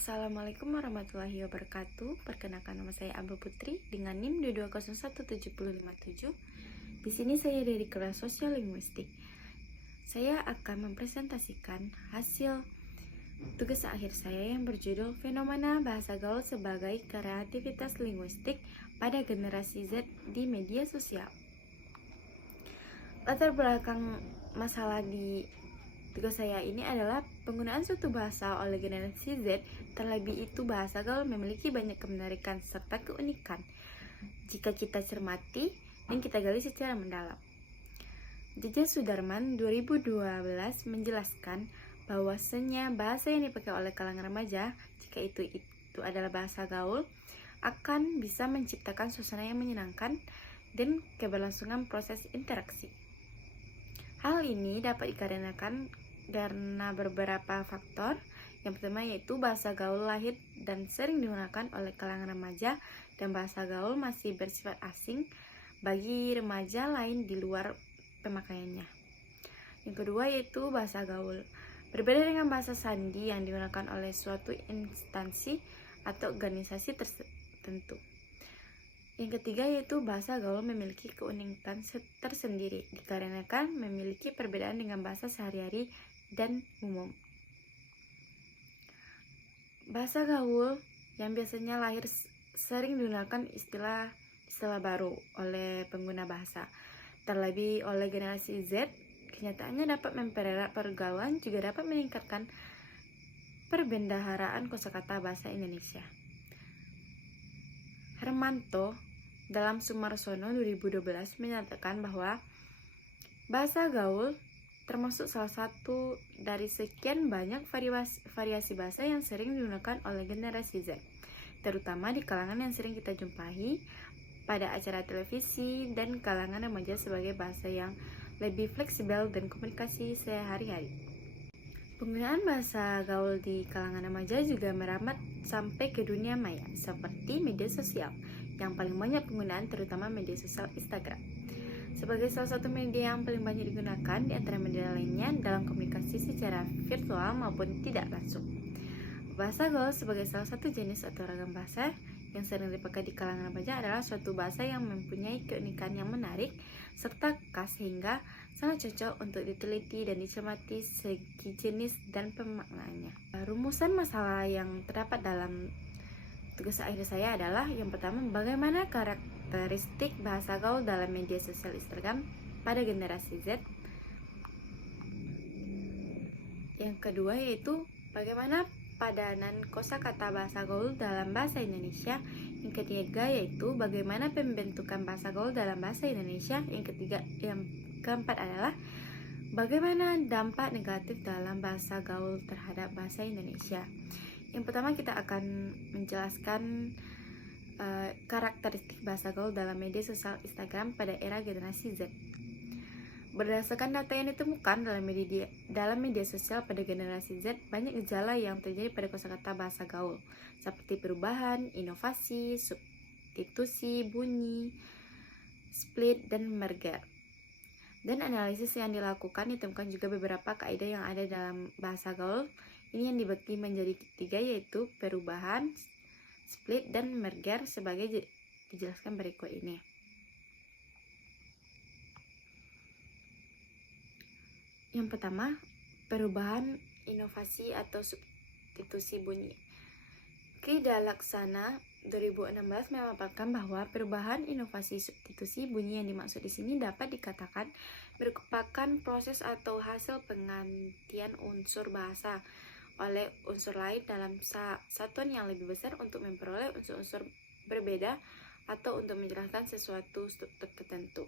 Assalamualaikum warahmatullahi wabarakatuh. Perkenalkan, nama saya Abel Putri dengan NIM 2201757. Di sini saya dari kelas sosial linguistik. Saya akan mempresentasikan hasil tugas akhir saya yang berjudul Fenomena Bahasa Gaul sebagai Kreativitas Linguistik pada Generasi Z di Media Sosial. Latar belakang masalah di tugas saya ini adalah penggunaan suatu bahasa oleh generasi Z, terlebih itu bahasa gaul memiliki banyak kemenarikan serta keunikan jika kita cermati dan kita gali secara mendalam. Jaja Sudarman 2012 menjelaskan bahwasanya bahasa yang dipakai oleh kalangan remaja, jika itu adalah bahasa gaul, akan bisa menciptakan suasana yang menyenangkan dan keberlangsungan proses interaksi. Hal ini dapat dikarenakan karena beberapa faktor. Yang pertama yaitu bahasa gaul lahir dan sering digunakan oleh kalangan remaja, dan bahasa gaul masih bersifat asing bagi remaja lain di luar pemakaiannya. Yang kedua yaitu bahasa gaul. Berbeda dengan bahasa sandi yang digunakan oleh suatu instansi atau organisasi tertentu. Yang ketiga yaitu bahasa gaul memiliki keunikan tersendiri dikarenakan memiliki perbedaan dengan bahasa sehari-hari dan umum. Bahasa gaul yang biasanya lahir sering digunakan istilah baru oleh pengguna bahasa, terlebih oleh generasi Z. Kenyataannya dapat mempererat pergaulan, juga dapat meningkatkan perbendaharaan kosakata bahasa Indonesia. Hermanto dalam Sumarsono 2012 menyatakan bahwa bahasa gaul termasuk salah satu dari sekian banyak variasi bahasa yang sering digunakan oleh generasi Z, terutama di kalangan yang sering kita jumpai pada acara televisi dan kalangan remaja sebagai bahasa yang lebih fleksibel dan komunikasi sehari-hari. Penggunaan bahasa gaul di kalangan remaja juga merambat sampai ke dunia maya seperti media sosial, yang paling banyak penggunaan terutama media sosial Instagram. Sebagai salah satu media yang paling banyak digunakan di antara media lainnya dalam komunikasi secara virtual maupun tidak langsung. Bahasa gaul sebagai salah satu jenis atau ragam bahasa yang sering dipakai di kalangan remaja adalah suatu bahasa yang mempunyai keunikan yang menarik serta khas sehingga sangat cocok untuk diteliti dan dicermati segi jenis dan pemaknaannya. Rumusan masalah yang terdapat dalam tugas akhir saya adalah yang pertama, bagaimana karakteristik bahasa gaul dalam media sosial Instagram pada generasi Z. Yang kedua yaitu bagaimana padanan kosakata bahasa gaul dalam bahasa Indonesia. Yang ketiga yaitu bagaimana pembentukan bahasa gaul dalam bahasa Indonesia. Yang keempat adalah bagaimana dampak negatif dalam bahasa gaul terhadap bahasa Indonesia. Yang pertama kita akan menjelaskan karakteristik bahasa gaul dalam media sosial Instagram pada era generasi Z. Berdasarkan data yang ditemukan dalam media sosial pada generasi Z, banyak gejala yang terjadi pada kosakata bahasa gaul, seperti perubahan, inovasi, substitusi bunyi, split, dan merger. Dan analisis yang dilakukan ditemukan juga beberapa kaidah yang ada dalam bahasa gaul. Ini yang dibagi menjadi tiga, yaitu perubahan, split, dan merger sebagai dijelaskan berikut ini. Yang pertama, perubahan, inovasi atau substitusi bunyi. Krida Laksana 2016 memaparkan bahwa perubahan, inovasi, substitusi bunyi yang dimaksud di sini dapat dikatakan merupakan proses atau hasil penggantian unsur bahasa oleh unsur lain dalam satuan yang lebih besar untuk memperoleh unsur-unsur berbeda atau untuk menjelaskan sesuatu struktur tertentu.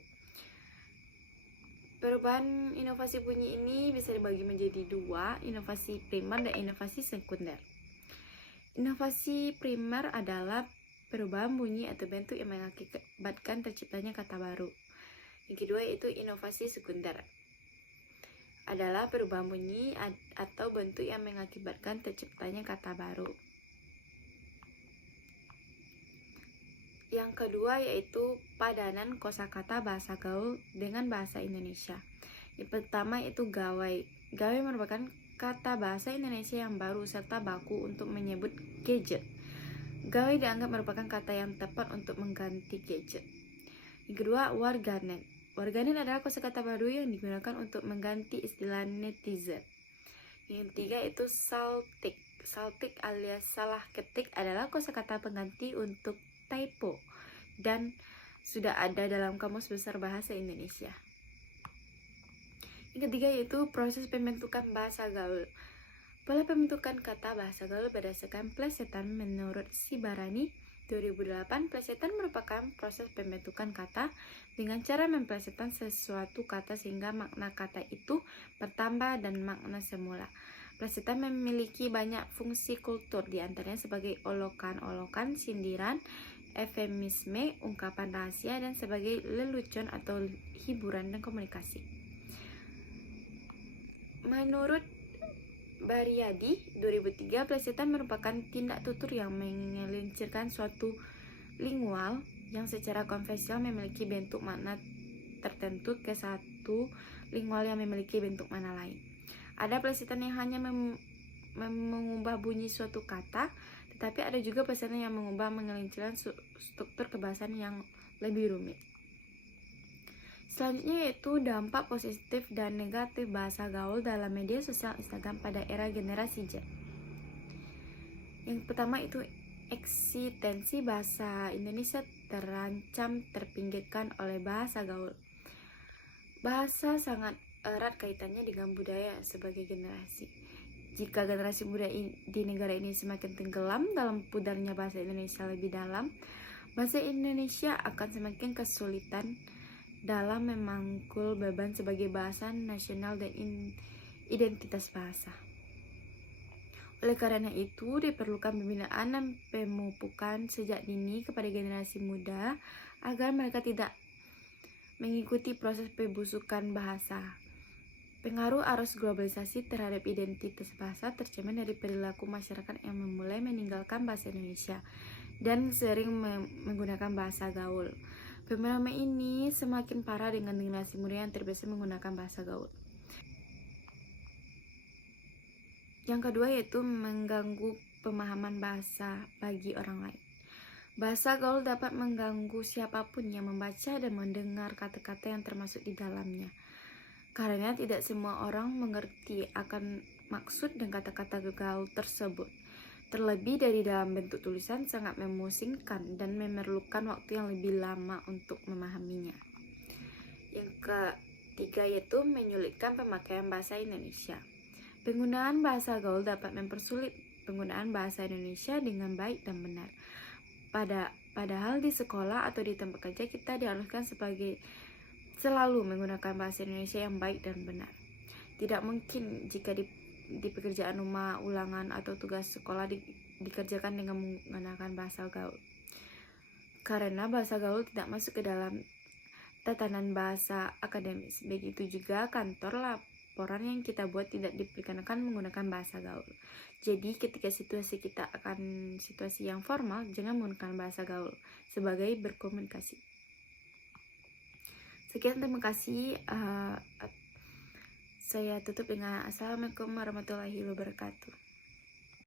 Perubahan inovasi bunyi ini bisa dibagi menjadi dua, inovasi primer dan inovasi sekunder. Inovasi primer adalah perubahan bunyi atau bentuk yang mengakibatkan terciptanya kata baru. Yang kedua yaitu inovasi sekunder, adalah perubahan bunyi atau bentuk yang mengakibatkan terciptanya kata baru. Yang kedua yaitu padanan kosakata bahasa gaul dengan bahasa Indonesia. Yang pertama yaitu gawai. Gawai merupakan kata bahasa Indonesia yang baru serta baku untuk menyebut gadget. Gawai dianggap merupakan kata yang tepat untuk mengganti gadget. Yang kedua, warganet. Warganet adalah kosakata baru yang digunakan untuk mengganti istilah netizen. Yang ketiga itu saltik. Saltik alias salah ketik adalah kosakata pengganti untuk typo dan sudah ada dalam Kamus Besar Bahasa Indonesia. Yang ketiga yaitu proses pembentukan bahasa gaul. Pola pembentukan kata bahasa gaul berdasarkan plesetan menurut Sibarani 2008. Plesetan merupakan proses pembentukan kata dengan cara memplesetkan sesuatu kata sehingga makna kata itu bertambah dan makna semula. Plesetan memiliki banyak fungsi kultur, diantaranya sebagai olokan-olokan, sindiran, eufemisme, ungkapan rahasia, dan sebagai lelucon atau hiburan dan komunikasi. Menurut Baryadi 2003, plesetan merupakan tindak tutur yang mengelincirkan suatu lingual yang secara konvensional memiliki bentuk makna tertentu ke satu lingual yang memiliki bentuk makna lain. Ada plesetan yang hanya mengubah bunyi suatu kata, tetapi ada juga plesetan yang mengubah mengelincirkan struktur kebahasaan yang lebih rumit. Selanjutnya yaitu dampak positif dan negatif bahasa gaul dalam media sosial Instagram pada era generasi Z. Yang pertama itu eksistensi bahasa Indonesia terancam terpinggirkan oleh bahasa gaul. Bahasa sangat erat kaitannya dengan budaya sebagai generasi. Jika generasi muda di negara ini semakin tenggelam dalam pudarnya bahasa Indonesia lebih dalam, bahasa Indonesia akan semakin kesulitan dalam memangkul beban sebagai bahasa nasional dan identitas bahasa. Oleh karena itu, diperlukan pembinaan dan pemupukan sejak dini kepada generasi muda agar mereka tidak mengikuti proses pembusukan bahasa. Pengaruh arus globalisasi terhadap identitas bahasa tercermin dari perilaku masyarakat yang memulai meninggalkan bahasa Indonesia dan sering menggunakan bahasa gaul. Fenomena ini semakin parah dengan generasi muda yang terbiasa menggunakan bahasa gaul. Yang kedua yaitu mengganggu pemahaman bahasa bagi orang lain. Bahasa gaul dapat mengganggu siapapun yang membaca dan mendengar kata-kata yang termasuk di dalamnya, karena tidak semua orang mengerti akan maksud dan kata-kata gaul tersebut. Terlebih dari dalam bentuk tulisan sangat memusingkan dan memerlukan waktu yang lebih lama untuk memahaminya. Yang ketiga yaitu menyulitkan pemakaian bahasa Indonesia. Penggunaan bahasa gaul dapat mempersulit penggunaan bahasa Indonesia dengan baik dan benar. Padahal di sekolah atau di tempat kerja kita diharuskan selalu menggunakan bahasa Indonesia yang baik dan benar. Tidak mungkin jika di pekerjaan rumah, ulangan, atau tugas sekolah dikerjakan dengan menggunakan bahasa gaul. Karena bahasa gaul tidak masuk ke dalam tatanan bahasa akademis. Begitu juga kantor laporan yang kita buat tidak diperkenakan menggunakan bahasa gaul. Jadi ketika situasi kita akan situasi yang formal, jangan menggunakan bahasa gaul sebagai berkomunikasi. Sekian, terima kasih. Saya tutup dengan Assalamualaikum warahmatullahi wabarakatuh.